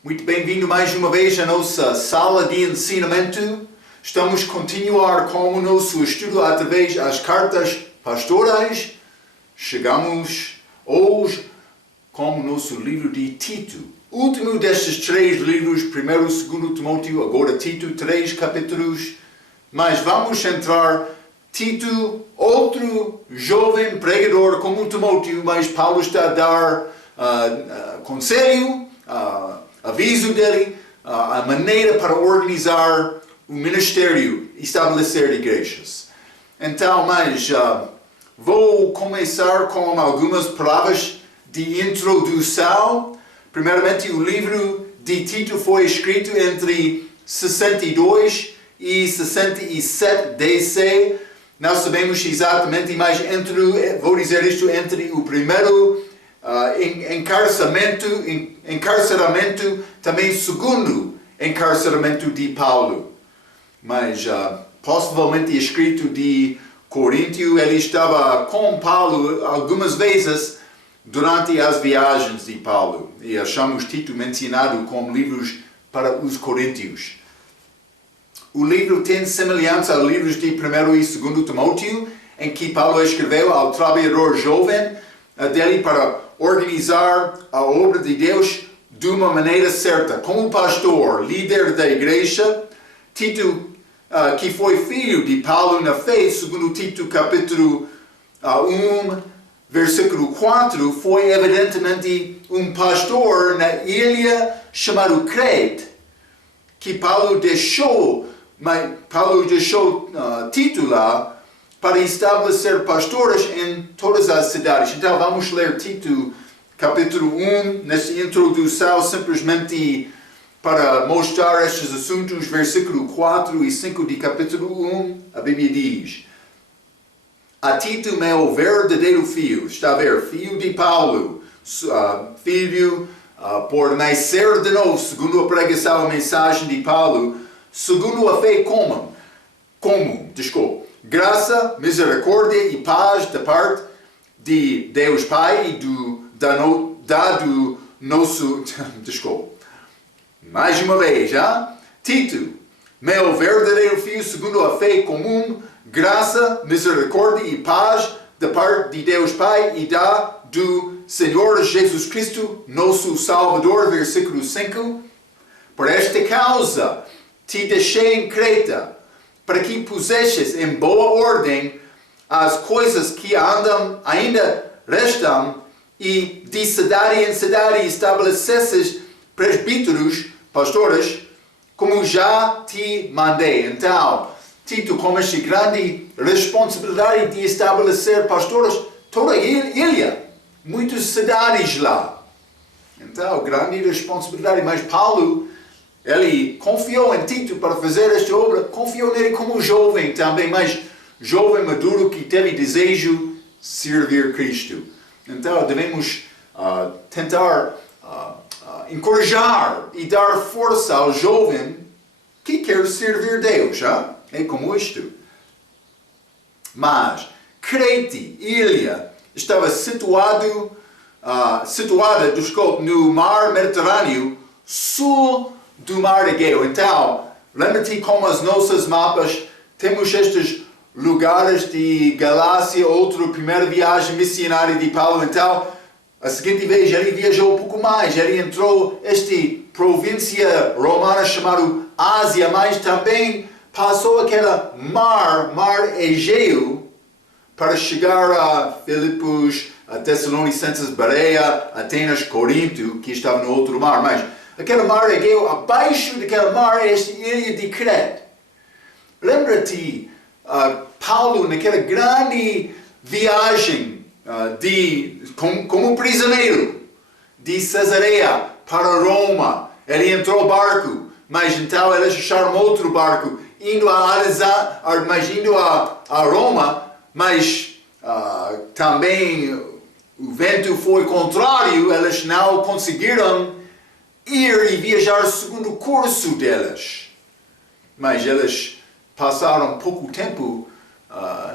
Muito bem-vindo mais uma vez à nossa sala de ensinamento. Estamos a continuar com o nosso estudo através das cartas pastorais. Chegamos hoje com o nosso livro de Tito. Último destes três livros, 1º e 2º Timóteo, agora Tito, 3 capítulos. Mas vamos entrar Tito, outro jovem pregador como Timóteo, mas Paulo está a dar conselho, aviso dele, a maneira para organizar o ministério, estabelecer igrejas. Então, vou começar com algumas palavras de introdução. Primeiramente, o livro de Tito foi escrito entre 62 e 67 DC. Não sabemos exatamente, mas vou dizer isto, entre o primeiro encarceramento, também o segundo encarceramento de Paulo. Mas possivelmente escrito de Coríntio, ele estava com Paulo algumas vezes durante as viagens de Paulo. E achamos Tito mencionado como livros para os coríntios. O livro tem semelhança aos livros de 1º e 2º Timóteo, em que Paulo escreveu ao trabalhador jovem dele para organizar a obra de Deus de uma maneira certa. Como pastor, líder da igreja, Tito, que foi filho de Paulo na fé, segundo Tito capítulo 1, versículo 4, foi evidentemente um pastor na ilha chamada Crete, que Paulo deixou Tito lá para estabelecer pastores em todas as cidades. Então vamos ler Tito capítulo 1, nessa introdução, simplesmente para mostrar estes assuntos, versículo 4 e 5 de capítulo 1, a Bíblia diz: a Tito, meu verdadeiro filho, está a ver, filho de Paulo, filho por nascer de novo, segundo a pregação, a mensagem de Paulo, segundo a fé graça, misericórdia e paz da parte de Deus Pai e dado nosso... Mais uma vez, Tito, meu verdadeiro filho, segundo a fé comum, graça, misericórdia e paz da parte de Deus Pai e do Senhor Jesus Cristo, nosso Salvador, versículo 5. Por esta causa te deixei em Creta, para que pusesses em boa ordem as coisas que ainda restam, e de cidade em cidade estabelecesses presbíteros, pastores, como já te mandei. Então, Tito, com esta grande responsabilidade de estabelecer pastores, toda a ilha, muitas cidades lá. Então, grande responsabilidade, mas Paulo, ele confiou em Tito para fazer esta obra, confiou nele como jovem também, mas jovem maduro que teve desejo de servir Cristo. Então devemos tentar encorajar e dar força ao jovem que quer servir Deus. É como isto. Mas Crete, ilha, estava situada no mar Mediterrâneo, sul do mar Egeu. Então, lembra-te como as nossas mapas temos estes lugares de Galácia, outra primeira viagem missionária de Paulo. Então, a seguinte vez ele viajou um pouco mais, ele entrou esta província romana chamada Ásia, mas também passou aquele mar Egeu, para chegar a Filipos, a Tessalonicenses, Bereia, Atenas, Corinto, que estava no outro mar. Mas aquele mar Egeu, abaixo daquele mar é esta ilha de Crete. Lembra-te, Paulo, naquela grande viagem como prisioneiro de Cesareia para Roma, ele entrou no barco, mas então eles acharam outro barco indo a Roma, mas também o vento foi contrário, eles não conseguiram ir e viajar segundo o curso deles. Mas eles passaram pouco tempo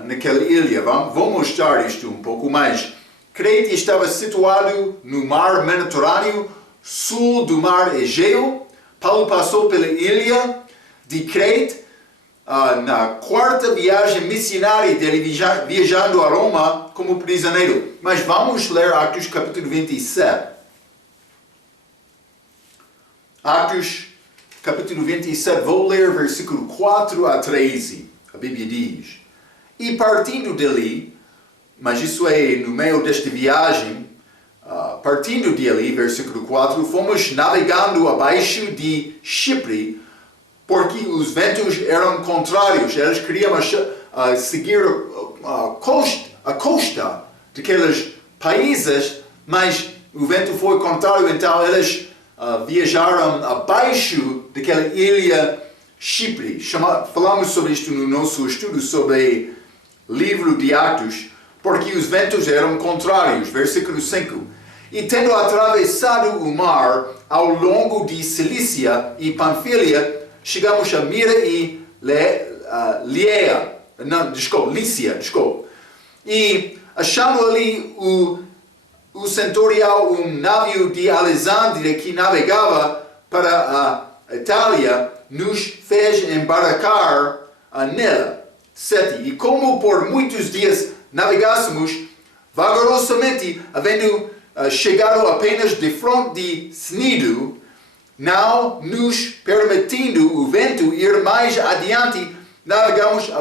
naquela ilha. Vou mostrar isto um pouco mais. Crete estava situado no mar Mediterrâneo, sul do mar Egeu. Paulo passou pela ilha de Creta, na quarta viagem missionária dele viajando a Roma como prisioneiro. Mas vamos ler Atos capítulo 27. Atos capítulo 27, vou ler versículo 4 a 13. A Bíblia diz: E partindo dali, mas isso é no meio desta viagem, partindo dali, versículo 4, fomos navegando abaixo de Chipre, porque os ventos eram contrários. Eles queriam seguir a costa daqueles países, mas o vento foi contrário, então eles viajaram abaixo daquela ilha Chipre. Falamos sobre isto no nosso estudo sobre o livro de Atos, porque os ventos eram contrários. Versículo 5. E tendo atravessado o mar ao longo de Cilícia e Panfilia, chegamos a Mira e Lícia. E achando ali o centurião, um navio de Alexandria que navegava para a Itália, nos fez embarcar nela. 7. E como por muitos dias navegássemos vagarosamente, havendo chegado apenas de fronte de Cnido, não nos permitindo o vento ir mais adiante, navegamos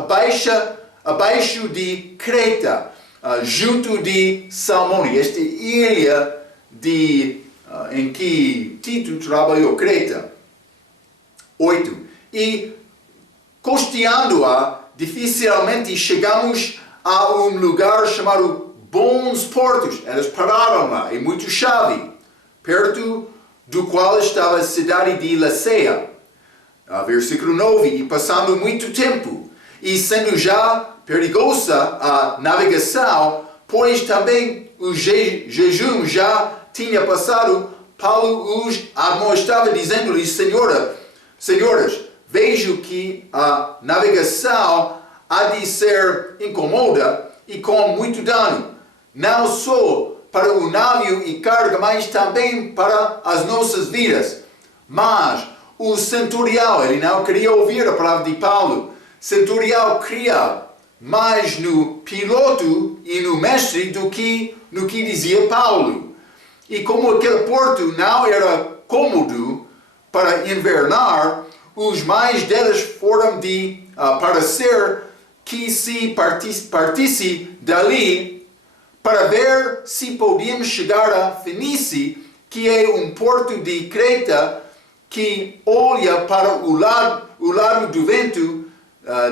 abaixo de Creta, junto de Salmone, esta ilha em que Tito trabalhou, Creta. 8. E costeando-a, dificilmente chegamos a um lugar chamado Bons Portos. Eles pararam lá, é muito chave, perto do qual estava a cidade de Laceia. Versículo 9. E passando muito tempo, e sendo já perigosa a navegação, pois também o jejum já tinha passado, Paulo os admoestava, dizendo-lhes: Senhoras, vejo que a navegação há de ser incômoda e com muito dano, não só para o navio e carga, mas também para as nossas vidas. Mas o centurião, ele não queria ouvir a palavra de Paulo. Centurião cria mais no piloto e no mestre do que no que dizia Paulo. E como aquele porto não era cômodo para invernar, os mais deles foram de parecer que se partisse dali para ver se podíamos chegar a Fenice, que é um porto de Creta que olha para o lado do vento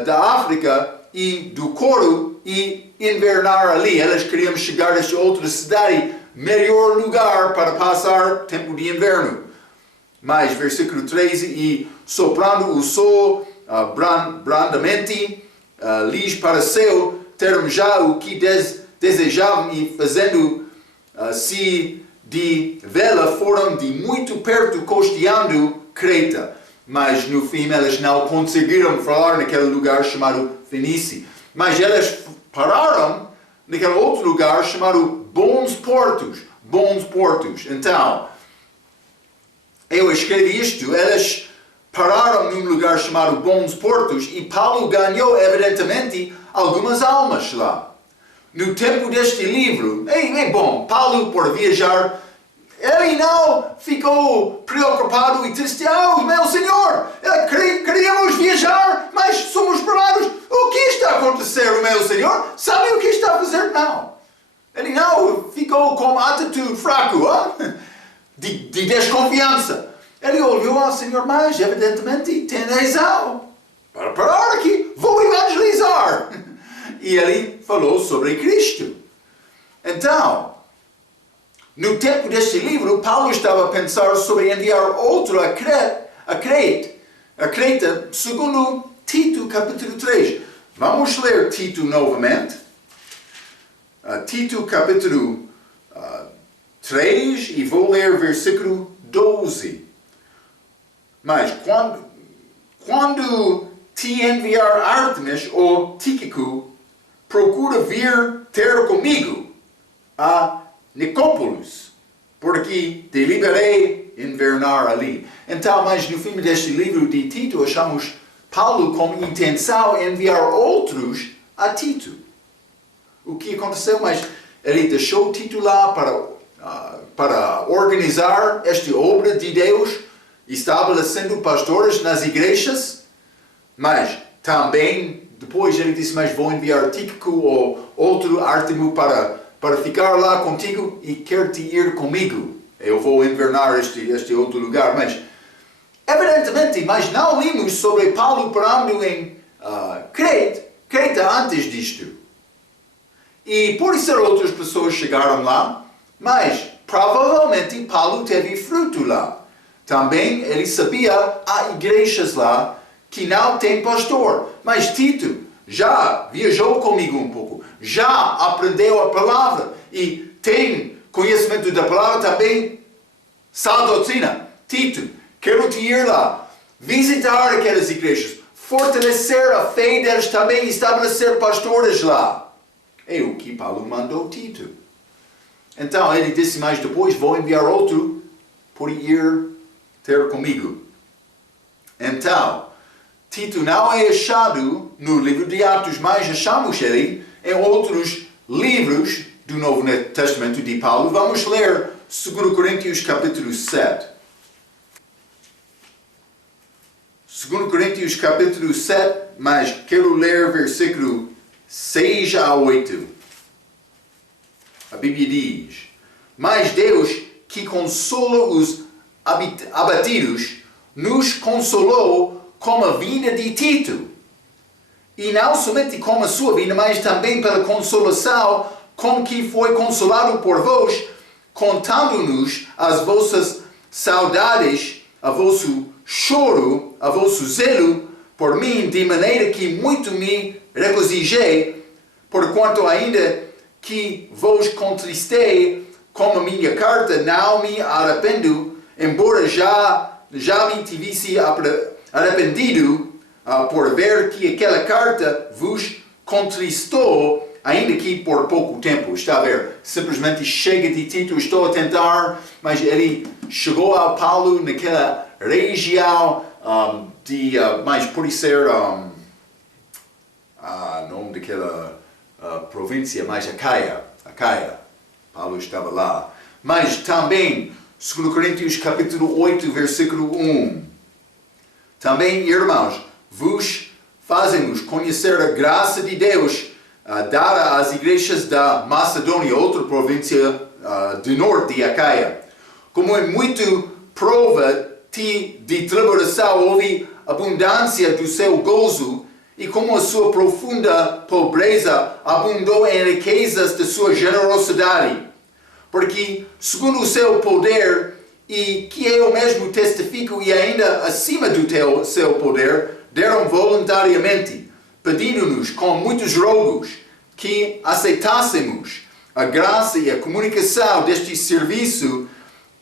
da África e do Coro e invernar ali. Eles queriam chegar a esta outra cidade, melhor lugar para passar tempo de inverno. Mas, versículo 13, e soprando o sol brandamente, lhes pareceu terem já o que desejavam, e fazendo-se de vela, foram de muito perto costeando Creta. Mas no fim eles não conseguiram falar naquele lugar chamado Fenice. Mas eles pararam naquele outro lugar chamado Bons Portos. Então, eu escrevi isto, eles pararam num lugar chamado Bons Portos e Paulo ganhou, evidentemente, algumas almas lá. No tempo deste livro, é bom, Paulo, por viajar, ele não ficou preocupado e triste. Meu Senhor, queríamos viajar, mas somos parados. O que está a acontecer, meu Senhor? Sabe o que está a fazer? Não. Ele não ficou com atitude fraco, de desconfiança. Ele olhou: Senhor, mas evidentemente tem razão. Para parar aqui, vou evangelizar. E ele falou sobre Cristo. Então, no tempo deste livro, Paulo estava a pensar sobre enviar outro a Creta, segundo Tito capítulo 3. Vamos ler Tito novamente. Tito capítulo 3 e vou ler versículo 12. Mas quando te enviar Artemis ou Tíquico, procura vir ter comigo a Nicópolis, porque deliberei invernar ali. Então, mas no fim deste livro de Tito, achamos Paulo com intenção enviar outros a Tito. O que aconteceu? Mas ele deixou Tito lá para organizar esta obra de Deus, estabelecendo pastores nas igrejas, mas também depois ele disse, mas vou enviar Tíquico ou outro Ártemo para ficar lá contigo e quer-te ir comigo. Eu vou invernar este outro lugar, mas evidentemente, mas não lemos sobre Paulo parando em Creta antes disto. E por isso outras pessoas chegaram lá, mas provavelmente Paulo teve fruto lá. Também ele sabia há igrejas lá que não tem pastor. Mas Tito já viajou comigo um pouco, já aprendeu a palavra e tem conhecimento da palavra também, sã doutrina. Tito, quero te ir lá, visitar aquelas igrejas, fortalecer a fé deles também, estabelecer pastores lá. É o que Paulo mandou Tito. Então ele disse, mas depois vou enviar outro por ir ter comigo. Então, Tito não é achado no livro de Atos, mas achamos ele em outros livros do Novo Testamento de Paulo. Vamos ler 2 Coríntios capítulo 7. 2 Coríntios capítulo 7, mas quero ler versículo 6 a 8. A Bíblia diz, mas Deus que consola os abatidos, nos consolou com a vinda de Tito. E não somente com a sua vinda, mas também pela consolação com que foi consolado por vós, contando-nos as vossas saudades, a vosso choro, a vosso zelo por mim, de maneira que muito me regozijei, porquanto ainda que vos contristei com a minha carta, não me arrependo, embora já me tivesse arrependido por ver que aquela carta vos contristou, ainda que por pouco tempo. Está a ver? Simplesmente chega de Tito, estou a tentar, mas ele chegou ao Paulo naquela região mas por ser nome daquela província, mais Acaia. Paulo estava lá. Mas também, 2 Coríntios capítulo 8, versículo 1. Também, irmãos, vos fazemos conhecer a graça de Deus dada às igrejas da Macedônia, outra província do norte de Acaia. Como é muito prova de tribulação, houve abundância do seu gozo, e como a sua profunda pobreza abundou em riquezas de sua generosidade. Porque, segundo o seu poder, e que eu mesmo testifico, e ainda acima do seu poder, deram voluntariamente, pedindo-nos com muitos rogos que aceitássemos a graça e a comunicação deste serviço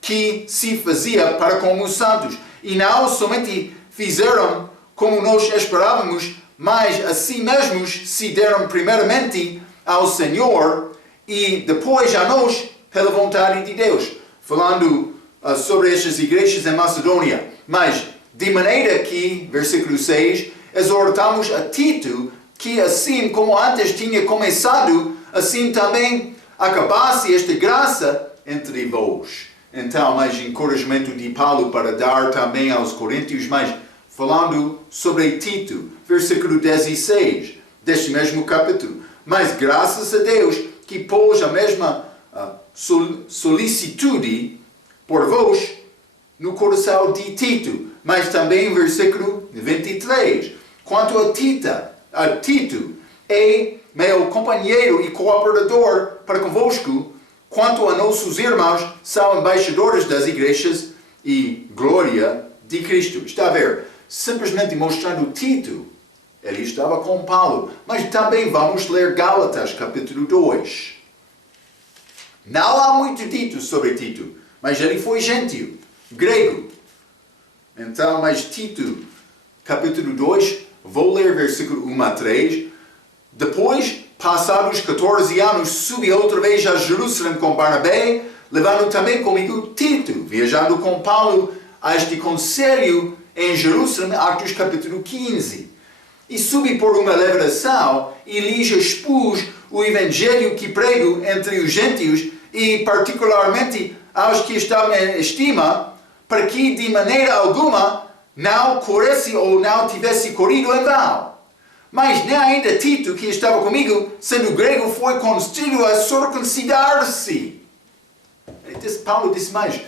que se fazia para com os santos. E não somente fizeram como nós esperávamos, mas a si mesmos se deram primeiramente ao Senhor e depois a nós pela vontade de Deus. Falando sobre estas igrejas em Macedônia. Mas, de maneira que, versículo 6, exortamos a Tito que assim como antes tinha começado, assim também acabasse esta graça entre vós. Então, mais encorajamento de Paulo para dar também aos coríntios, mas falando sobre Tito, versículo 16, deste mesmo capítulo. Mas graças a Deus que pôs a mesma solicitude por vós no coração de Tito. Mas também versículo 23. Quanto a Tito é meu companheiro e cooperador para convosco, quanto a nossos irmãos, são embaixadores das igrejas e glória de Cristo. Está a ver? Simplesmente mostrando Tito. Ele estava com Paulo. Mas também vamos ler Gálatas, capítulo 2. Não há muito dito sobre Tito, mas ele foi gentio, grego. Então, mas Tito, capítulo 2, vou ler versículo 1 a 3. Depois passados 14 anos, subi outra vez a Jerusalém com Barnabé, levando também comigo Tito, viajando com Paulo a este conselho em Jerusalém, Atos capítulo 15. E subi por uma revelação e lhes expus o evangelho que prego entre os gentios e particularmente aos que estavam em estima, para que de maneira alguma não corresse ou não tivesse corrido em vão. Mas nem ainda Tito, que estava comigo, sendo grego, foi constrangido a circuncidar-se. Paulo disse mais,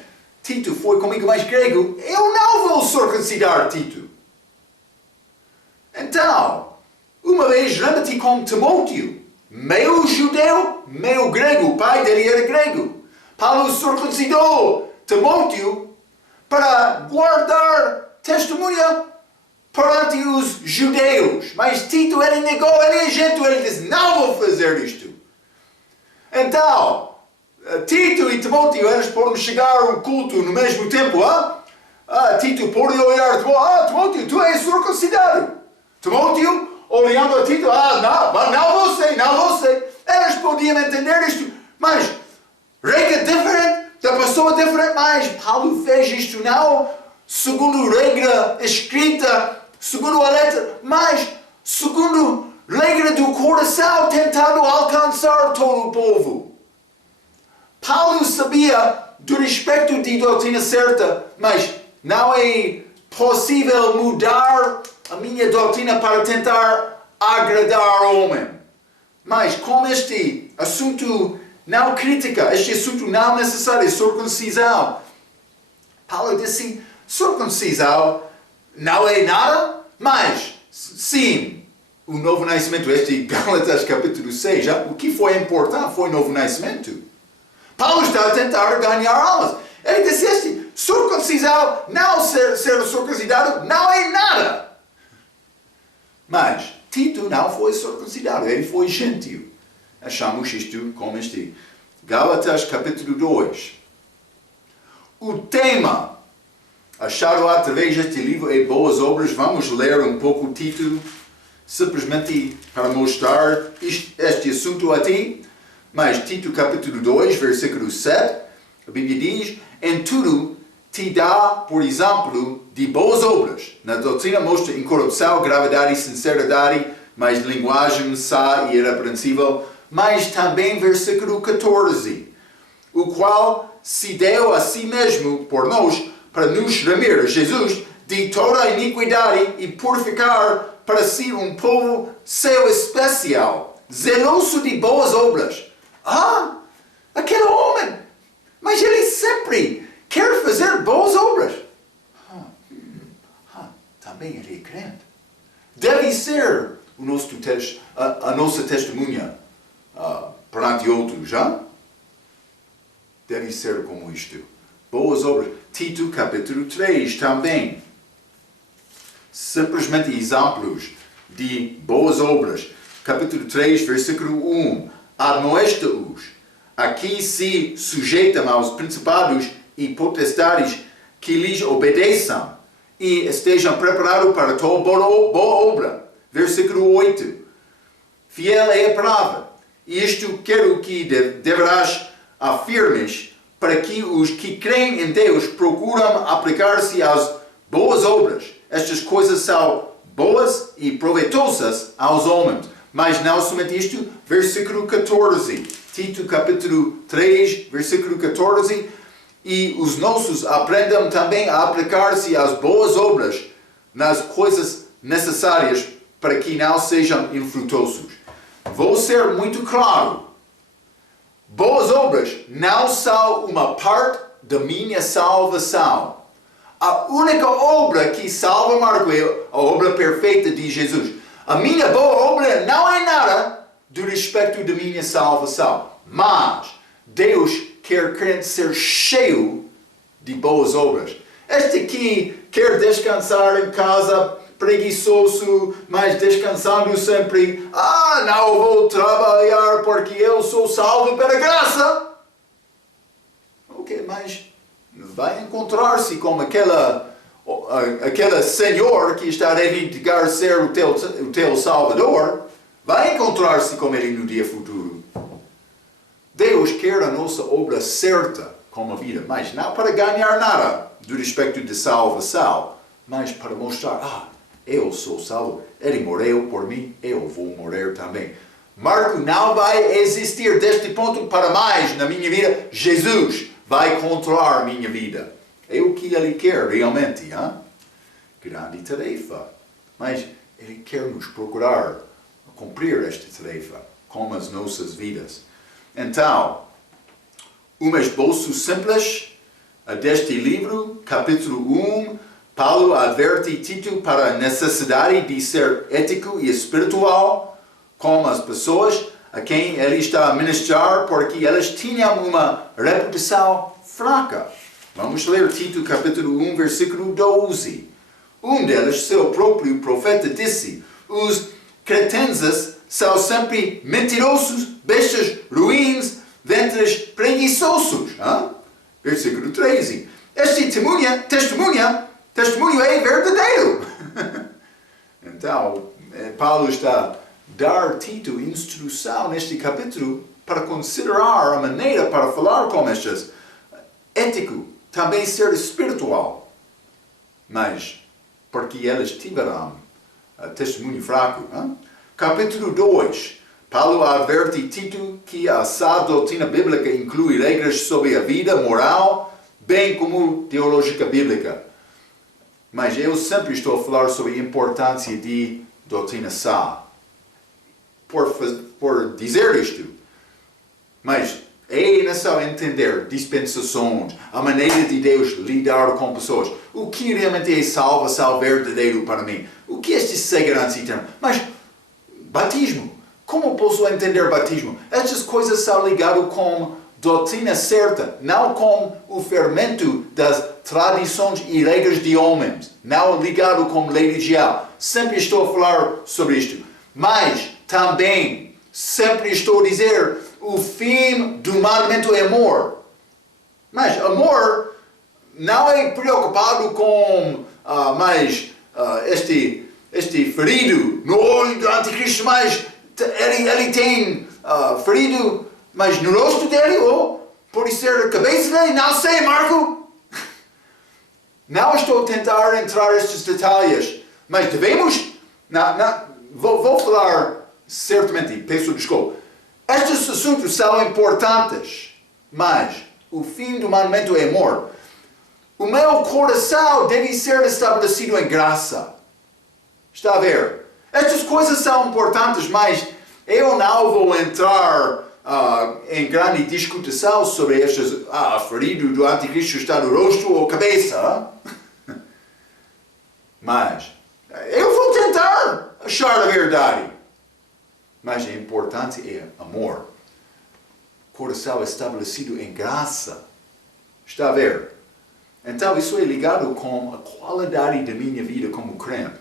Tito foi comigo mais grego, eu não vou circuncidar Tito. Então, uma vez lembra-te com Timóteo, meio judeu, meio grego, o pai dele era grego. Paulo circuncidou Timóteo para guardar testemunha perante os judeus. Mas Tito, ele negou, ele é gentio, ele disse, não vou fazer isto. Então, Tito e Timóteo, eles podem chegar ao culto no mesmo tempo. Tito pode olhar, Timóteo, tu és circuncidado. Timóteo, olhando a Tito, não você. Eles podiam entender isto, mas regra diferente, da pessoa diferente, mas Paulo fez isto não segundo regra escrita, segundo a letra, mas segundo regra do coração, tentando alcançar todo o povo. Paulo sabia do respeito de doutrina certa, mas não é possível mudar a minha doutrina para tentar agradar o homem. Mas com este assunto não crítica, este assunto não necessário, circuncisão, Paulo disse, circuncisão não é nada, mas sim, o novo nascimento, este Gálatas capítulo 6, o que foi importante foi o novo nascimento. Paulo está a tentar ganhar almas. Ele disse, circuncisão, não ser circuncidado, não é nada. Mas Tito não foi circuncidado, ele foi gentio. Achamos isto como este. Gálatas capítulo 2. O tema achado através deste livro é boas obras. Vamos ler um pouco o título, simplesmente para mostrar este assunto a ti. Mas Tito capítulo 2, versículo 7, a Bíblia diz, em tudo te dá, por exemplo, de boas obras. Na doutrina mostra incorrupção, gravidade e sinceridade, mas linguagem sã e irrepreensível. Mas também versículo 14, o qual se deu a si mesmo por nós, para nos remir, Jesus, de toda a iniquidade e purificar para si um povo seu especial, zeloso de boas obras. Aquele homem, mas ele sempre quer fazer boas obras. Também ele é crente. Deve ser a nossa testemunha perante outros, já? Deve ser como isto. Boas obras. Tito capítulo 3 também. Simplesmente exemplos de boas obras. Capítulo 3, versículo 1. Admoesta-os a que se sujeitam aos principados e potestades que lhes obedeçam e estejam preparados para toda boa obra. Versículo 8. Fiel é a palavra. Isto quero que deverás afirmes para que os que creem em Deus procuram aplicar-se às boas obras. Estas coisas são boas e proveitosas aos homens. Mas não somente isto, versículo 14. Tito capítulo 3, versículo 14. E os nossos aprendam também a aplicar-se às boas obras nas coisas necessárias para que não sejam infrutuosos. Vou ser muito claro. Boas obras não são uma parte da minha salvação. A única obra que salva Marco é a obra perfeita de Jesus. A minha boa obra não é nada do respeito da minha salvação. Mas Deus quer crente ser cheio de boas obras. Este que quer descansar em casa, preguiçoso, mas descansando sempre. Não vou trabalhar porque eu sou salvo pela graça. Ok, mas vai encontrar-se com aquela senhor que está a reivindicar ser o teu salvador. vai encontrar-se com Ele no dia futuro. Deus quer a nossa obra certa com a vida, mas não para ganhar nada do respeito de salvação, mas para mostrar, eu sou salvo, Ele morreu por mim, eu vou morrer também. Marco não vai existir deste ponto para mais na minha vida. Jesus vai controlar minha vida. É o que Ele quer realmente. Hein? Grande tarefa. Mas Ele quer nos procurar cumprir esta tarefa com as nossas vidas. Então, um esboço simples deste livro, capítulo 1, Paulo adverte Tito para a necessidade de ser ético e espiritual com as pessoas a quem ele está a ministrar, porque elas tinham uma reputação fraca. Vamos ler Tito capítulo 1, versículo 12. Um deles, seu próprio profeta, disse: os cretenses são sempre mentirosos, bestas ruins, ventres preguiçosos. Versículo 13. Este testemunho é verdadeiro. Então, Paulo está a dar Tito instrução neste capítulo para considerar a maneira para falar com estes. Ético, também ser espiritual. Mas, porque eles tiveram testemunho fraco. Capítulo 2. Paulo adverte Tito que a sã doutrina bíblica inclui regras sobre a vida moral, bem como teológica bíblica. Mas eu sempre estou a falar sobre a importância de doutrina sã. Por dizer isto. Mas é necessário entender dispensações, a maneira de Deus lidar com pessoas. O que realmente é salvação verdadeiro para mim? O que é este segurança eterna? Mas, batismo. Como posso entender batismo? Estas coisas são ligadas com doutrina certa, não com o fermento das tradições e regras de homens, não ligado com religião. Sempre estou a falar sobre isto. Mas também, sempre estou a dizer, o fim do mandamento é amor. Mas amor não é preocupado com este ferido no olho do anticristo, mas ele tem ferido, mas no rosto dele, ou pode ser a cabeça dele, não sei, Marco. Não estou a tentar entrar nestes detalhes, mas devemos, vou falar certamente, peço desculpa. Estes assuntos são importantes, mas o fim do mandamento é amor. O meu coração deve ser estabelecido em graça. Está a ver? Estas coisas são importantes, mas eu não vou entrar em grande discussão sobre estes, ferido do anticristo está no rosto ou cabeça. Mas eu vou tentar achar a verdade. Mas o importante é amor. Coração estabelecido em graça. Está a ver? Então isso é ligado com a qualidade da minha vida como crente.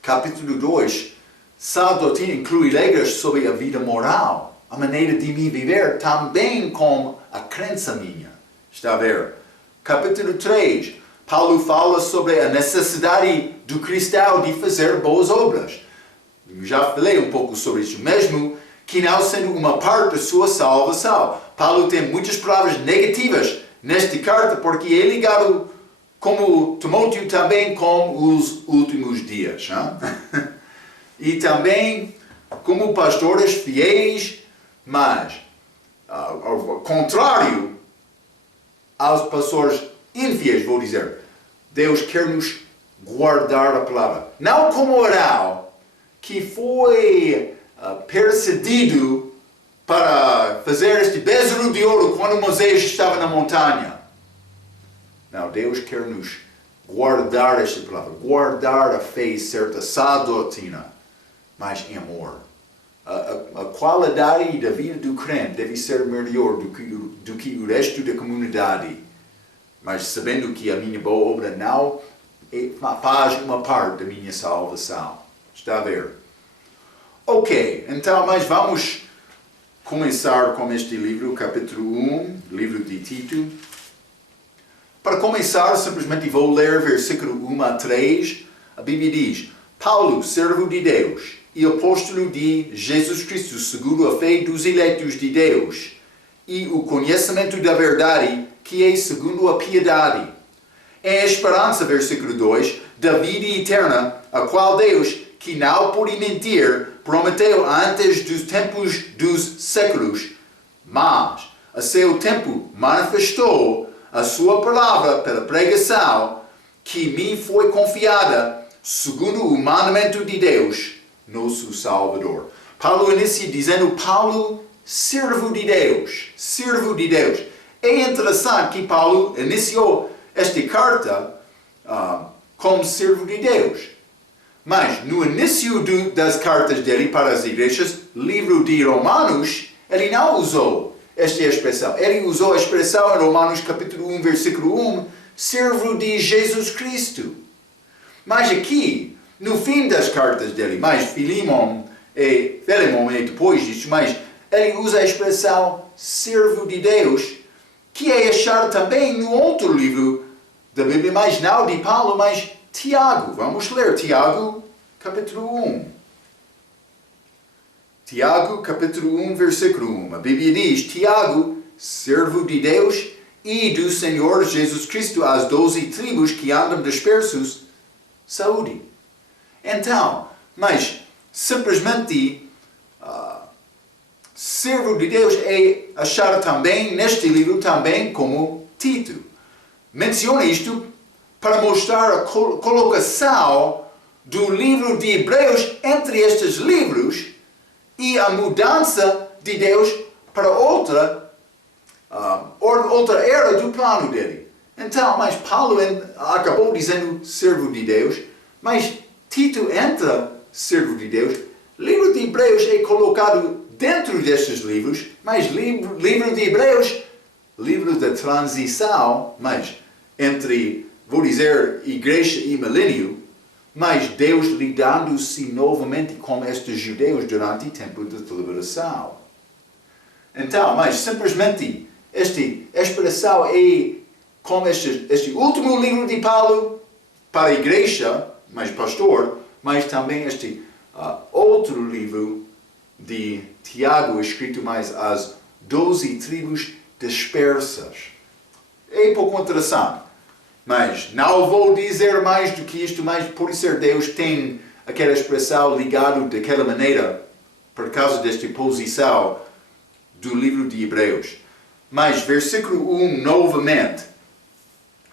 Capítulo 2. Sã doutrina inclui regras sobre a vida moral. A maneira de me viver também com a crença minha. Está a ver? Capítulo 3. Paulo fala sobre a necessidade do cristão de fazer boas obras. Já falei um pouco sobre isso, mesmo que não sendo uma parte da sua salvação. Paulo tem muitas palavras negativas nesta carta, porque é ligado, como Timóteo, também com os últimos dias. E também como pastores fiéis, mas ao contrário aos pastores infiéis, vou dizer, Deus quer nos guardar a palavra. Não como Arão, que foi persuadido para fazer este bezerro de ouro quando Moisés estava na montanha. Não, Deus quer nos guardar esta palavra, guardar a fé certa, sã doutrina, mas em amor. A qualidade da vida do crente deve ser melhor do que o resto da comunidade, mas sabendo que a minha boa obra não faz uma parte da minha salvação. Está a ver? Ok, então, mas vamos começar com este livro, capítulo 1, livro de Tito. Para começar, simplesmente vou ler versículo 1 a 3. A Bíblia diz: Paulo, servo de Deus, e apóstolo de Jesus Cristo, segundo a fé dos eleitos de Deus, e o conhecimento da verdade, que é segundo a piedade. Em esperança, versículo 2, da vida eterna, a qual Deus, que não pode mentir, prometeu antes dos tempos dos séculos, mas a seu tempo manifestou a sua palavra pela pregação, que me foi confiada, segundo o mandamento de Deus, nosso Salvador. Paulo inicia dizendo, Paulo, servo de Deus, servo de Deus. É interessante que Paulo iniciou esta carta como servo de Deus. Mas no início das cartas dele para as igrejas, livro de Romanos, ele não usou esta expressão. Ele usou a expressão em Romanos capítulo 1, versículo 1, servo de Jesus Cristo. Mas aqui, no fim das cartas dele, mas Filemon é depois disso, mas ele usa a expressão servo de Deus, que é achado também no outro livro da Bíblia, mas não de Paulo, mas Tiago. Vamos ler Tiago, capítulo 1. Tiago, capítulo 1, versículo 1. A Bíblia diz, Tiago, servo de Deus e do Senhor Jesus Cristo, às 12 tribos que andam dispersos, saúde. Então, mas simplesmente servo de Deus é achado também neste livro também como Tito. Menciona isto para mostrar a colocação do livro de Hebreus entre estes livros e a mudança de Deus para outra era do plano dele. Então, mas Paulo acabou dizendo servo de Deus, mas Tito entra servo de Deus. O livro de Hebreus é colocado dentro destes livros, mas livro de Hebreus, livro da transição, mas entre, vou dizer, igreja e milênio, mas Deus lidando-se novamente com estes judeus durante o tempo da liberação. Então, mas simplesmente, esta expressão é como este último livro de Paulo para a igreja, mas pastor, mas também este outro livro de Tiago, escrito mais às 12 tribos dispersas. É um pouco interessante, mas não vou dizer mais do que isto, mas por ser Deus tem aquela expressão ligada daquela maneira, por causa desta posição do livro de Hebreus. Mas versículo 1 novamente,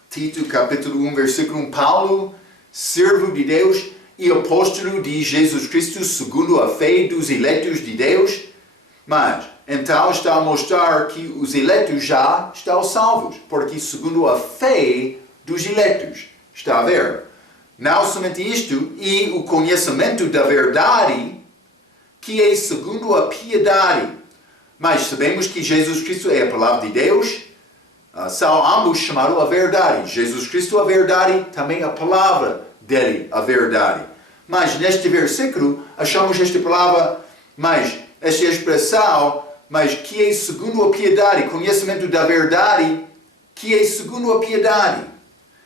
Tito capítulo 1, versículo 1, Paulo, servo de Deus e apóstolo de Jesus Cristo, segundo a fé dos eleitos de Deus. Mas, então está a mostrar que os eleitos já estão salvos, porque segundo a fé dos eleitos, está a ver. Não somente isto, e o conhecimento da verdade, que é segundo a piedade. Mas sabemos que Jesus Cristo é a palavra de Deus, são ambos chamados a verdade. Jesus Cristo a verdade, também a palavra dele a verdade. Mas neste versículo achamos esta palavra, mas esta expressão, mas que é segundo a piedade, conhecimento da verdade, que é segundo a piedade.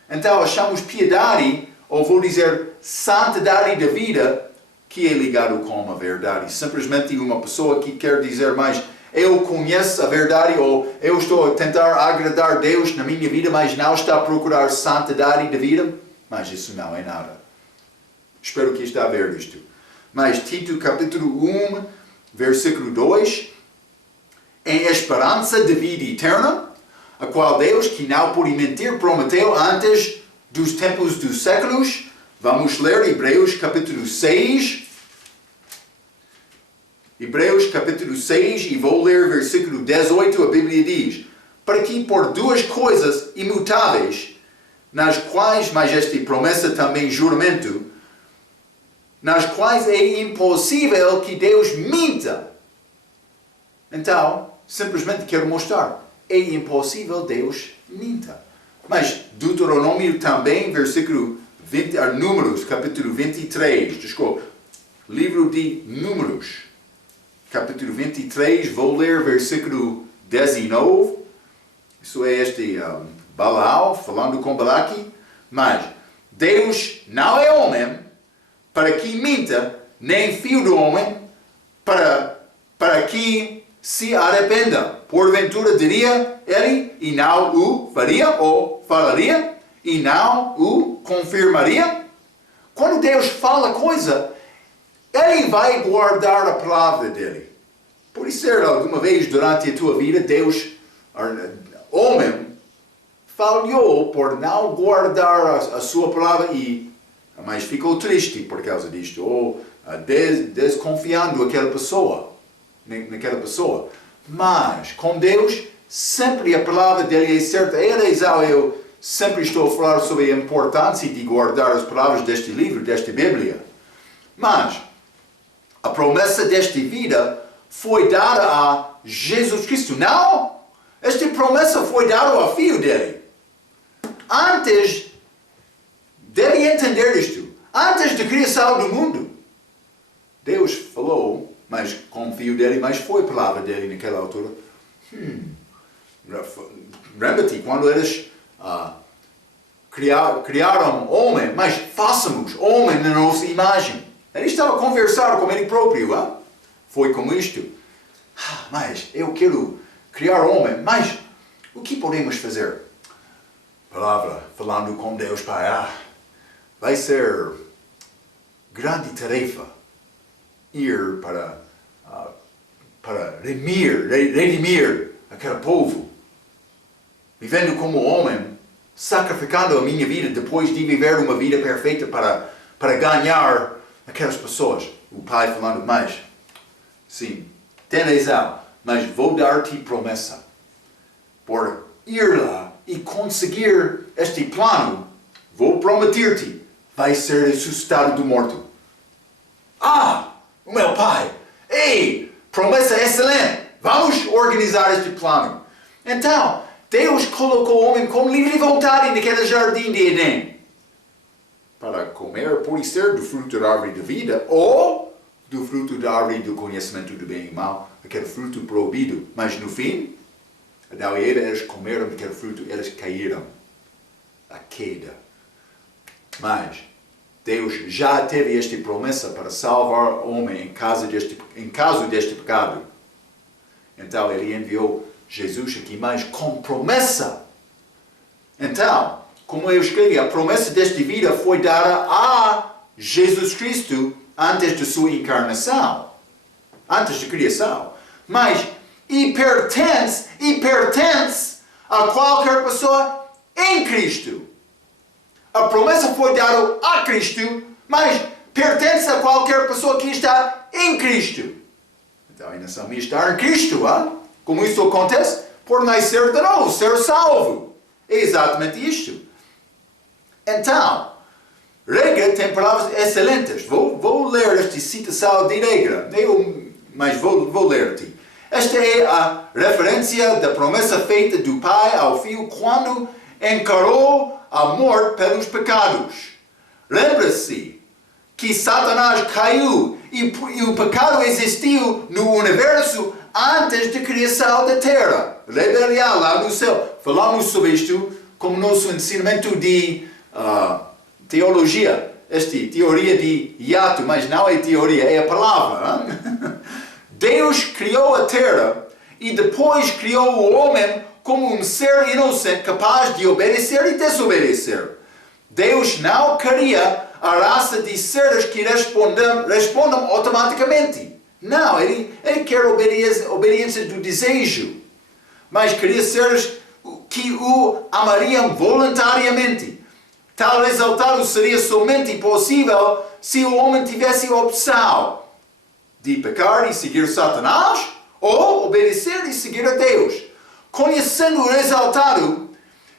Então achamos piedade, ou vou dizer santidade da vida, que é ligado com a verdade. Simplesmente uma pessoa que quer dizer mais, eu conheço a verdade, ou eu estou a tentar agradar Deus na minha vida, mas não está a procurar santidade da vida, mas isso não é nada. Espero que está a ver isto. Mas Tito capítulo 1, versículo 2, em esperança de vida eterna, a qual Deus, que não pode mentir, prometeu antes dos tempos dos séculos. Vamos ler Hebreus capítulo 6. Hebreus capítulo 6, e vou ler versículo 18, a Bíblia diz, para que por duas coisas imutáveis, nas quais, mas esta promessa também juramento, nas quais é impossível que Deus minta. Então, simplesmente quero mostrar, é impossível Deus minta. Mas Deuteronômio também, versículo 20, Números, capítulo 23, desculpa, livro de Números, capítulo 23, vou ler versículo 19, isso é este Balaão, falando com Balaque, mas Deus não é homem para que minta, nem filho do homem, para que se arrependa. Porventura diria ele, e não o faria ou falaria, e não o confirmaria. Quando Deus fala coisa, Ele vai guardar a palavra dele. Pode ser alguma vez durante a tua vida, Deus, homem, falhou por não guardar a sua palavra mas ficou triste por causa disto, ou desconfiando naquela pessoa. Mas com Deus, sempre a palavra dele é certa. Eu sempre estou a falar sobre a importância de guardar as palavras deste livro, desta Bíblia. Mas a promessa desta vida foi dada a Jesus Cristo. Não! Esta promessa foi dada ao filho dele. Antes dele entender isto, antes da criação do mundo, Deus falou, mas com o filho dele, mas foi a palavra dele naquela altura. Lembra-te, quando eles criaram homem, mas façamos homem na nossa imagem. Ele estava a conversar com ele próprio. Foi como isto. Mas eu quero criar homem, mas o que podemos fazer? Palavra, falando com Deus, Pai, vai ser grande tarefa ir para redimir aquele povo, vivendo como homem, sacrificando a minha vida depois de viver uma vida perfeita para ganhar aquelas pessoas. O pai falando, mas, sim, tem razão, mas vou dar-te promessa. Por ir lá e conseguir este plano, vou prometer-te, vai ser ressuscitado do morto. O meu pai, promessa excelente, vamos organizar este plano. Então, Deus colocou o homem com livre vontade naquele jardim de Edém. Para comer, pode ser do fruto da árvore da vida, ou do fruto da árvore do conhecimento do bem e mal, aquele fruto proibido. Mas no fim, Adão e Eva, eles comeram aquele fruto, eles caíram. A queda. Mas Deus já teve esta promessa para salvar o homem em caso deste pecado. Então Ele enviou Jesus aqui, mas com promessa. Então, como eu escrevi, a promessa desta vida foi dada a Jesus Cristo antes de sua encarnação, antes da criação. Mas pertence a qualquer pessoa em Cristo. A promessa foi dada a Cristo, mas pertence a qualquer pessoa que está em Cristo. Então, ainda são estar em Cristo, Como isso acontece? Por nascer de novo, ser salvo. É exatamente isto. Então, Regra tem palavras excelentes. Vou ler esta citação de Regra, mas vou ler-te. Esta é a referência da promessa feita do Pai ao Filho quando encarou a morte pelos pecados. Lembra-se que Satanás caiu e o pecado existiu no universo antes da criação da Terra. Rebelião lá no céu. Falamos sobre isto como nosso ensinamento de teologia. Esta teoria de hiato, mas não é teoria, é a palavra. Deus criou a Terra e depois criou o homem como um ser inocente capaz de obedecer e desobedecer. Deus não queria a raça de seres que respondam automaticamente. Não, ele quer obediência do desejo. Mas queria seres que o amariam voluntariamente. Tal resultado seria somente possível se o homem tivesse a opção de pecar e seguir Satanás ou obedecer e seguir a Deus. Conhecendo o resultado,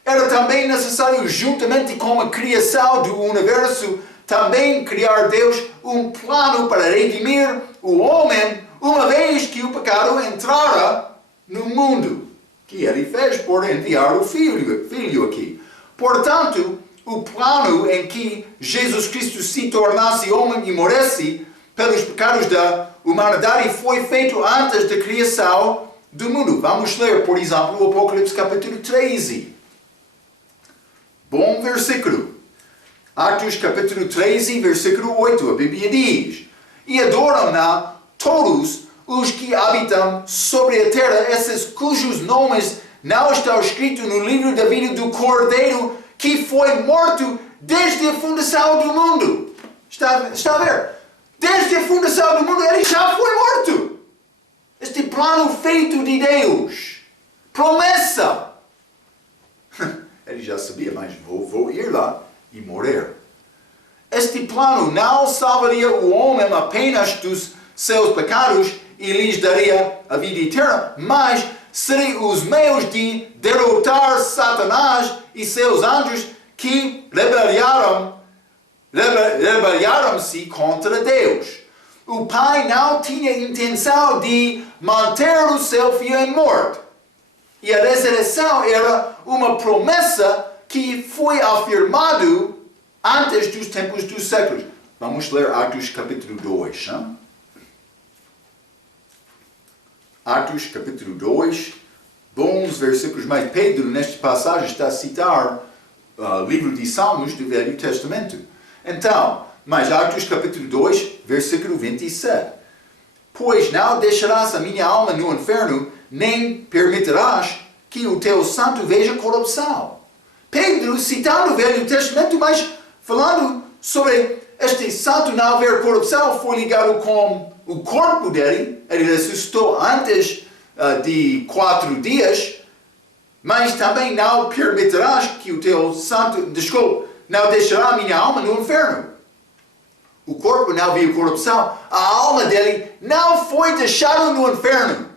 era também necessário, juntamente com a criação do universo, também criar Deus um plano para redimir o homem, uma vez que o pecado entrara no mundo, que ele fez por enviar o Filho aqui. Portanto, o plano em que Jesus Cristo se tornasse homem e morresse pelos pecados da humanidade foi feito antes da criação do mundo. Vamos ler, por exemplo, o Apocalipse capítulo 13. Bom versículo. Atos capítulo 13, versículo 8, a Bíblia diz: e adoram-na todos os que habitam sobre a terra, esses cujos nomes não estão escritos no livro da vida do Cordeiro que foi morto desde a fundação do mundo. Está a ver? Desde a fundação do mundo ele já foi morto. Este plano feito de Deus. Promessa. Ele já sabia, mas vou ir lá e morrer. Este plano não salvaria o homem apenas dos seus pecados e lhes daria a vida eterna, mas seria os meios de derrotar Satanás e seus anjos que rebelaram-se contra Deus. O Pai não tinha intenção de manter o seu filho em morte. E a ressurreição era uma promessa que foi afirmada antes dos tempos dos séculos. Vamos ler Atos capítulo 2. Hein? Atos capítulo 2. Bons versículos, mas Pedro nesta passagem está a citar o livro de Salmos do Velho Testamento. Então, mas Atos capítulo 2, versículo 27. Pois não deixarás a minha alma no inferno, nem permitirás que o teu santo veja corrupção. Pedro, citando o Velho Testamento, mas falando sobre este santo não haver corrupção, foi ligado com o corpo dele. Ele ressuscitou antes de 4 dias, mas também não permitirás que o teu santo, não deixará a minha alma no inferno. O corpo não viu corrupção, a alma dele não foi deixada no inferno.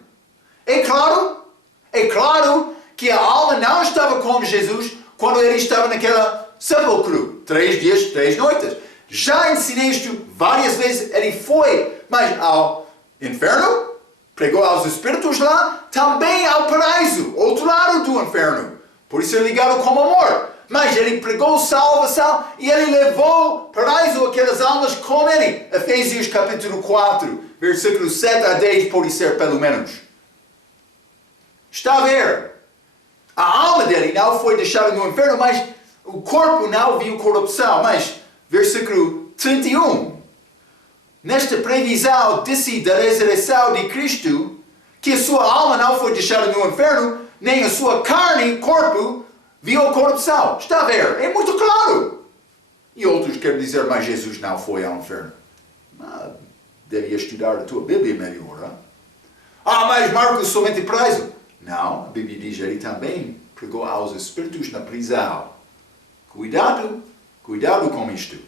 É claro que a alma não estava com Jesus quando ele estava naquela sepulcro, 3 dias, 3 noites. Já ensinei isto várias vezes, ele foi, mas ao inferno, pregou aos espíritos lá, também ao paraíso, outro lado do inferno. Por isso é ligado com amor. Mas ele pregou salvação e ele levou paraíso aquelas almas com ele. Efésios capítulo 4, versículos 7 a 10, pode ser pelo menos. Está a ver? A alma dele não foi deixada no inferno, mas o corpo não viu corrupção. Mas, versículo 31. Nesta previsão disse da ressurreição de Cristo, que a sua alma não foi deixada no inferno, nem a sua carne, corpo, viu a corrupção. Está a ver? É muito claro. E outros querem dizer, mas Jesus não foi ao inferno. Devia estudar a tua Bíblia melhor. Hein? Mas Marcos somente preso. Não, a Bíblia diz ele também pregou aos espíritos na prisão. Cuidado com isto.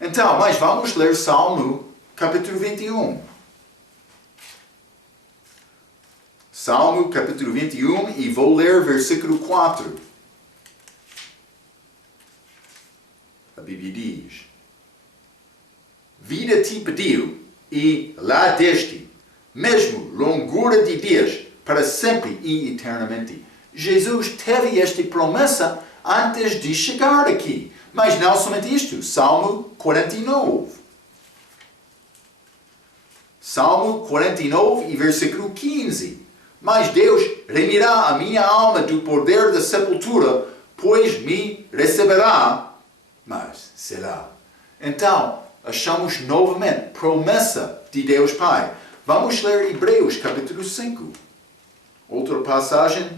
Então, mas vamos ler Salmo capítulo 21. Salmo capítulo 21 e vou ler versículo 4. A Bíblia diz: vida te pediu e lá deste, mesmo longura de dias, para sempre e eternamente. Jesus teve esta promessa antes de chegar aqui. Mas não somente isto. Salmo 49. Salmo 49 e versículo 15. Mas Deus remirá a minha alma do poder da sepultura, pois me receberá. Mas será. Então, achamos novamente promessa de Deus Pai. Vamos ler Hebreus capítulo 5. Outra passagem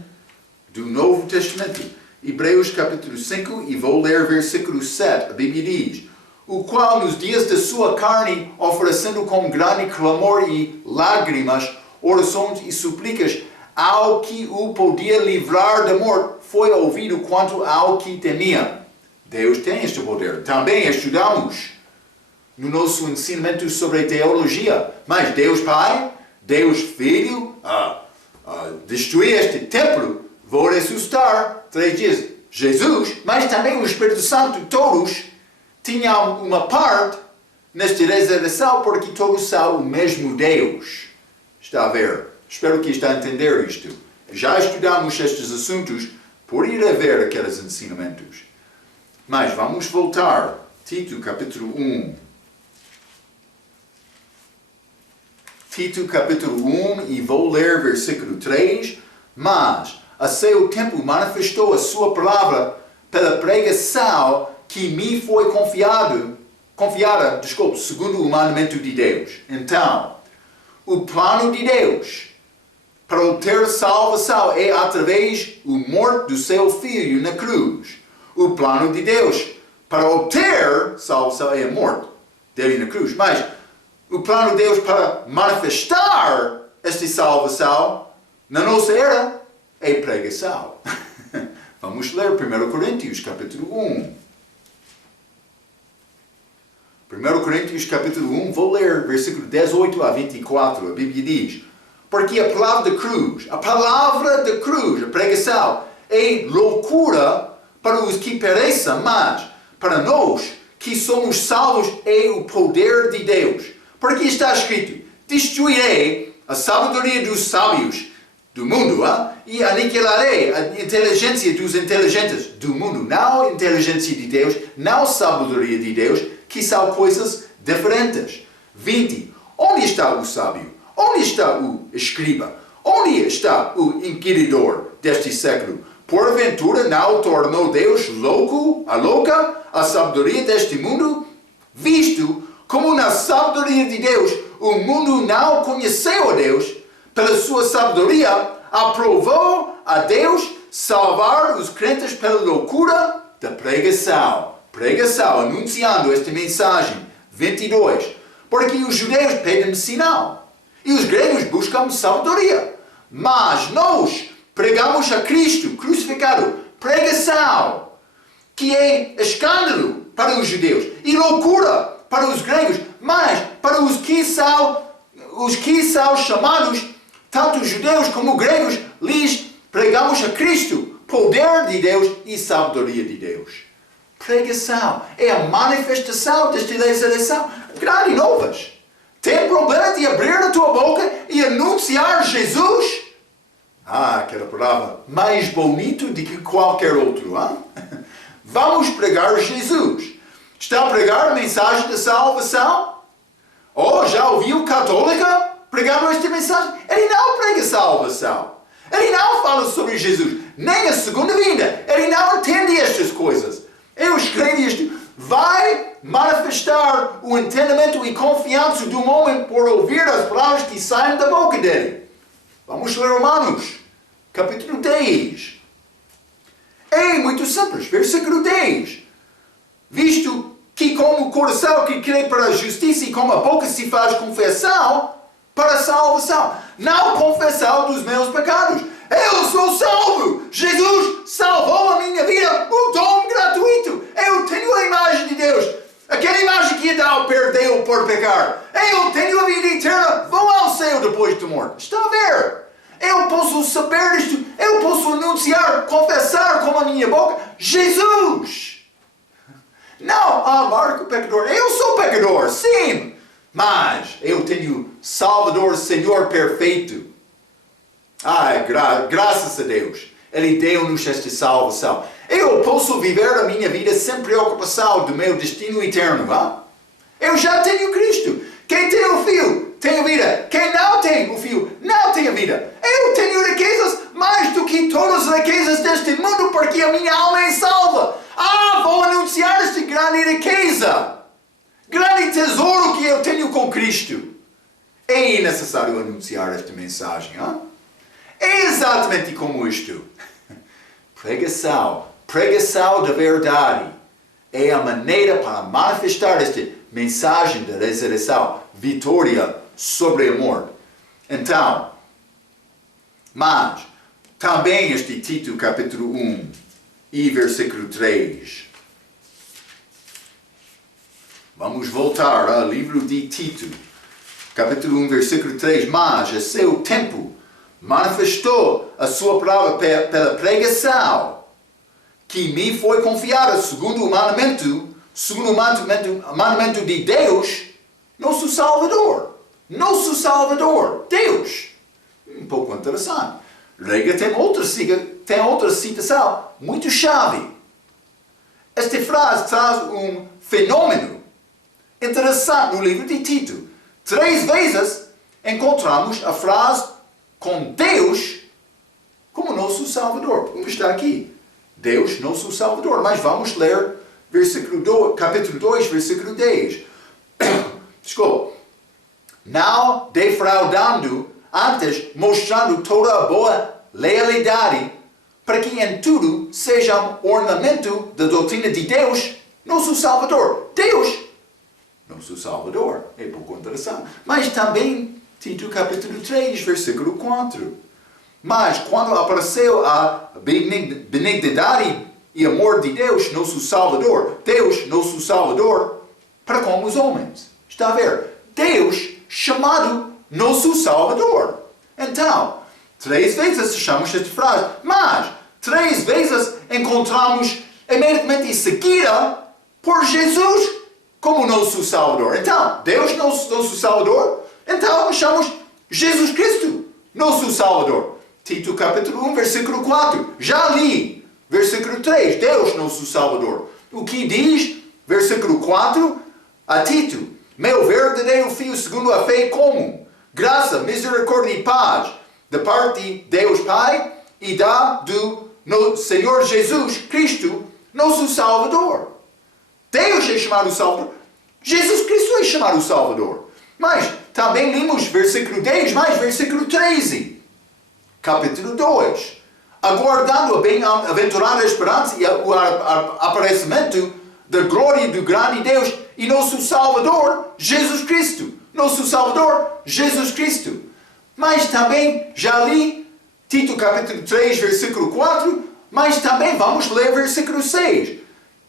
do Novo Testamento. Hebreus capítulo 5 e vou ler versículo 7. A Bíblia diz: o qual nos dias da sua carne, oferecendo com grande clamor e lágrimas, orações e súplicas, ao que o podia livrar da morte, foi ouvido quanto ao que temia. Deus tem este poder. Também estudamos no nosso ensinamento sobre teologia. Mas Deus Pai, Deus Filho, destruir este templo, vou ressuscitar 3 dias. Jesus, mas também o Espírito Santo, todos tinham uma parte nesta ressurreição, porque todos são o mesmo Deus. Está a ver? Espero que está a entender isto. Já estudamos estes assuntos por ir a ver aqueles ensinamentos. Mas vamos voltar. Tito capítulo 1. Tito capítulo 1 e vou ler versículo 3. Mas a seu tempo manifestou a sua palavra pela pregação que me foi confiado. segundo o mandamento de Deus. Então, o plano de Deus para obter salvação é através da morte do seu Filho na cruz. O plano de Deus para obter salvação é a morte dele na cruz. Mas o plano de Deus para manifestar esta salvação na nossa era é pregação. Vamos ler 1 Coríntios, capítulo 1. 1 Coríntios, capítulo 1, vou ler versículo 18 a 24. A Bíblia diz: porque a palavra da cruz, a pregação, é loucura para os que pereçam, mas para nós que somos salvos é o poder de Deus. Porque está escrito: destruirei a sabedoria dos sábios do mundo e aniquilarei a inteligência dos inteligentes do mundo. Não a inteligência de Deus, não a sabedoria de Deus, que são coisas diferentes. 20. Onde está o sábio? Onde está o escriba? Onde está o inquiridor deste século? Porventura não tornou Deus louca a sabedoria deste mundo? Visto como na sabedoria de Deus o mundo não conheceu a Deus, pela sua sabedoria aprovou a Deus salvar os crentes pela loucura da pregação. Anunciando esta mensagem. 22. Porque os judeus pedem sinal e os gregos buscam sabedoria. Mas nós pregamos a Cristo crucificado. Pregação, que é escândalo para os judeus e loucura para os gregos. Mas para os que são chamados, tanto judeus como gregos, lhes pregamos a Cristo, poder de Deus e sabedoria de Deus. Pregação é a manifestação desta ressurreição. Grande novas. Tem problema de abrir a tua boca e anunciar Jesus? Aquela palavra mais bonita do que qualquer outro. Vamos pregar Jesus. Está a pregar a mensagem da salvação? Já ouviu católica pregando esta mensagem? Ele não prega salvação. Ele não fala sobre Jesus, nem a segunda vinda. Ele não entende estas coisas. Eu escrevi isto. Vai manifestar o entendimento e confiança de um homem por ouvir as palavras que saem da boca dele. Vamos ler Romanos, capítulo 10. É muito simples, versículo 10. Visto que com o coração que crê para a justiça e com a boca se faz confissão para a salvação. Não confissão dos meus pecados. Eu sou salvo! Jesus salvou a minha vida, um dom gratuito. Eu tenho a imagem de Deus. Aquela imagem que Adão perdeu por pecar. Eu tenho a vida eterna, vou ao céu depois de morte. Está a ver? Eu posso saber isto, eu posso anunciar, confessar com a minha boca, Jesus! Não, Marco pecador, eu sou pecador, sim, mas eu tenho Salvador, Senhor perfeito. Graças a Deus, Ele deu-nos esta salvação. Eu posso viver a minha vida sem preocupação do meu destino eterno. Eu já tenho Cristo. Quem tem o Filho tem a vida. Quem não tem o Filho não tem a vida. Eu tenho riquezas mais do que todas as riquezas deste mundo, porque a minha alma é salva. Vou anunciar esta grande riqueza, grande tesouro que eu tenho com Cristo. É necessário anunciar esta mensagem. É exatamente como isto. Pregação da verdade é a maneira para manifestar esta mensagem da ressurreição, vitória sobre a morte. Então, mas também este Tito capítulo 1 e versículo 3. Vamos voltar ao livro de Tito, capítulo 1, versículo 3. Mas a seu tempo manifestou a sua palavra pela pregação que me foi confiada segundo o mandamento de Deus, nosso Salvador, Deus. Um pouco interessante. Rega tem outra citação muito chave. Esta frase traz um fenômeno interessante no livro de Tito. 3 vezes encontramos a frase com Deus como nosso Salvador. Como está aqui? Deus, nosso Salvador. Mas vamos ler capítulo 2, versículo 10. Desculpa. Não defraudando, antes mostrando toda a boa lealidade, para que em tudo sejam ornamento da doutrina de Deus, nosso Salvador. Deus, nosso Salvador, é pouco interessante. Mas também, Tito capítulo 3, versículo 4. Mas quando apareceu a benignidade e amor de Deus, nosso Salvador, para com os homens. Está a ver? Deus chamado nosso Salvador. Então, 3 vezes achamos esta frase, mas 3 vezes encontramos imediatamente em seguida por Jesus como nosso Salvador. Então, Deus nosso Salvador, então achamos Jesus Cristo nosso Salvador. Tito capítulo 1, versículo 4. Já li. Versículo 3. Deus nosso Salvador. O que diz? Versículo 4. A Tito. Meu verdadeiro filho segundo a fé comum. Graça, misericórdia e paz. Da parte de Deus Pai e do Senhor Jesus Cristo, nosso Salvador. Deus é chamado Salvador. Jesus Cristo é chamado Salvador. Mas também limos versículo 10, mais versículo 13. Capítulo 2. Aguardando a bem-aventurada esperança e o aparecimento da glória do grande Deus e nosso Salvador, Jesus Cristo. Nosso Salvador, Jesus Cristo. Mas também já li Tito capítulo 3, versículo 4, mas também vamos ler versículo 6,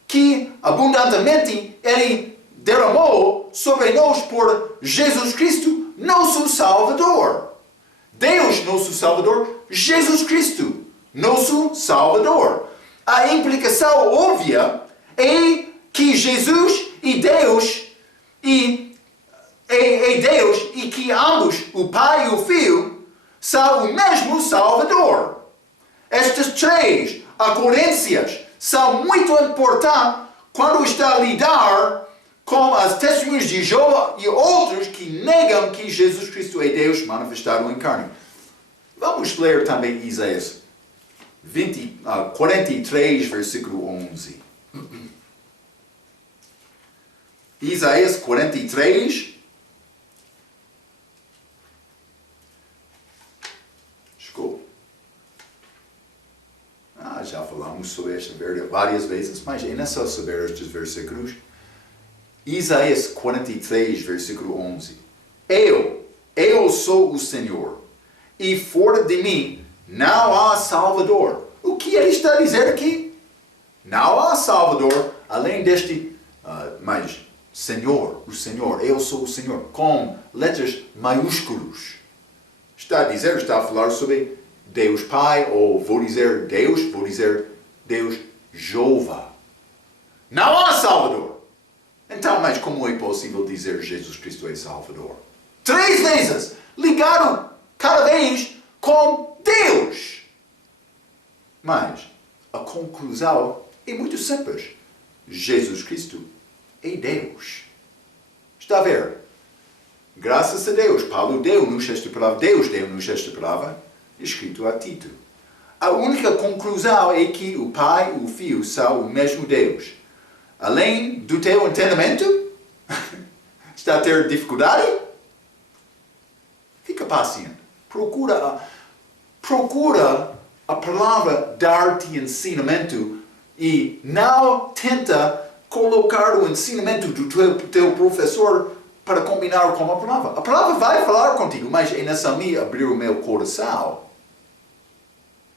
que abundantemente Ele derramou sobre nós por Jesus Cristo, nosso Salvador. Deus, nosso Salvador, Jesus Cristo, nosso Salvador. A implicação óbvia é que Jesus e Deus é Deus e que ambos, o Pai e o Filho, são o mesmo Salvador. Estas 3 ocorrências são muito importantes quando está a lidar com as testemunhas de Jeová e outros que negam que Jesus Cristo é Deus manifestado em carne. Vamos ler também Isaías 43, versículo 11. Isaías 43. Desculpa. Já falamos sobre esta várias vezes, mas é só saber estes versículos. Isaías 43, versículo 11. Eu sou o Senhor, e fora de mim não há Salvador. O que ele está a dizer aqui? Não há Salvador, além deste, mas Senhor, o Senhor, eu sou o Senhor, com letras maiúsculas. Está a falar sobre Deus Pai, ou vou dizer Deus Jeová. Não há Salvador. Então, mas como é possível dizer Jesus Cristo é Salvador? 3 vezes, ligado cada vez com Deus. Mas a conclusão é muito simples. Jesus Cristo é Deus. Está a ver? Graças a Deus, Paulo deu-nos esta palavra, Deus deu-nos esta palavra, escrito a Tito. A única conclusão é que o Pai e o Filho são o mesmo Deus. Além do teu entendimento, está a ter dificuldade? Fica paciente. Procura a palavra dar-te ensinamento e não tenta colocar o ensinamento do teu professor para combinar com a palavra. A palavra vai falar contigo, mas é nessa minha abrir o meu coração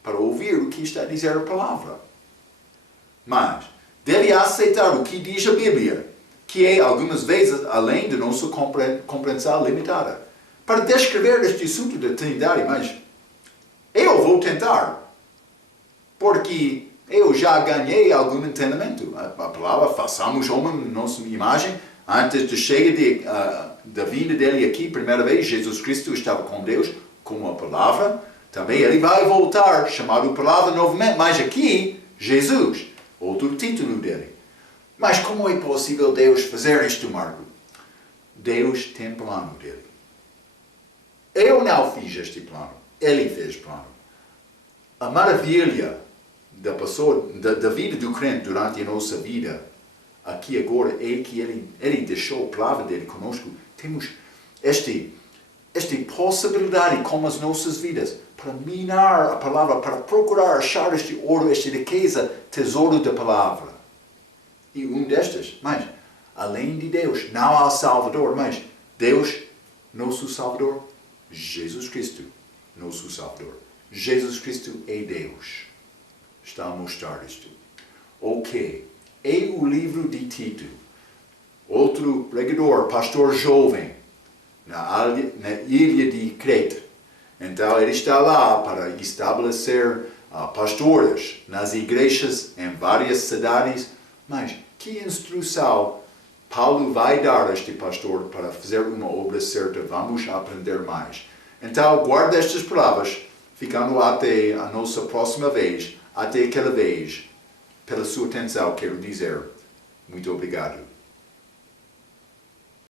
para ouvir o que está a dizer a palavra. Mas deve aceitar o que diz a Bíblia, que é algumas vezes além da nossa compreensão limitada. Para descrever este assunto da Trindade, mas eu vou tentar, porque eu já ganhei algum entendimento. A palavra, façamos homem na nossa imagem, antes da chegada da vinda dele aqui, primeira vez, Jesus Cristo estava com Deus, com a palavra. Também ele vai voltar, chamado palavra novamente, mas aqui, Jesus, outro título dele. Mas como é possível Deus fazer isto, Marco? Deus tem plano dele. Eu não fiz este plano, ele fez plano. A maravilha da pessoa, da vida do crente durante a nossa vida, aqui agora é que Ele deixou a palavra dele conosco. Temos esta possibilidade com as nossas vidas para minar a palavra, para procurar achar este ouro, esta riqueza, tesouro da palavra. E destes, mas além de Deus, não há Salvador, mas Deus, nosso Salvador, Jesus Cristo, nosso Salvador. Jesus Cristo é Deus. Está a mostrar isto. Ok. É o livro de Tito. Outro pregador, pastor jovem, na ilha de Creta. Então ele está lá para estabelecer pastores nas igrejas em várias cidades. Mas que instrução Paulo vai dar a este pastor para fazer uma obra certa? Vamos aprender mais. Então guarda estas palavras, ficando até a nossa próxima vez. Até aquela vez. Pela sua atenção, quero dizer muito obrigado.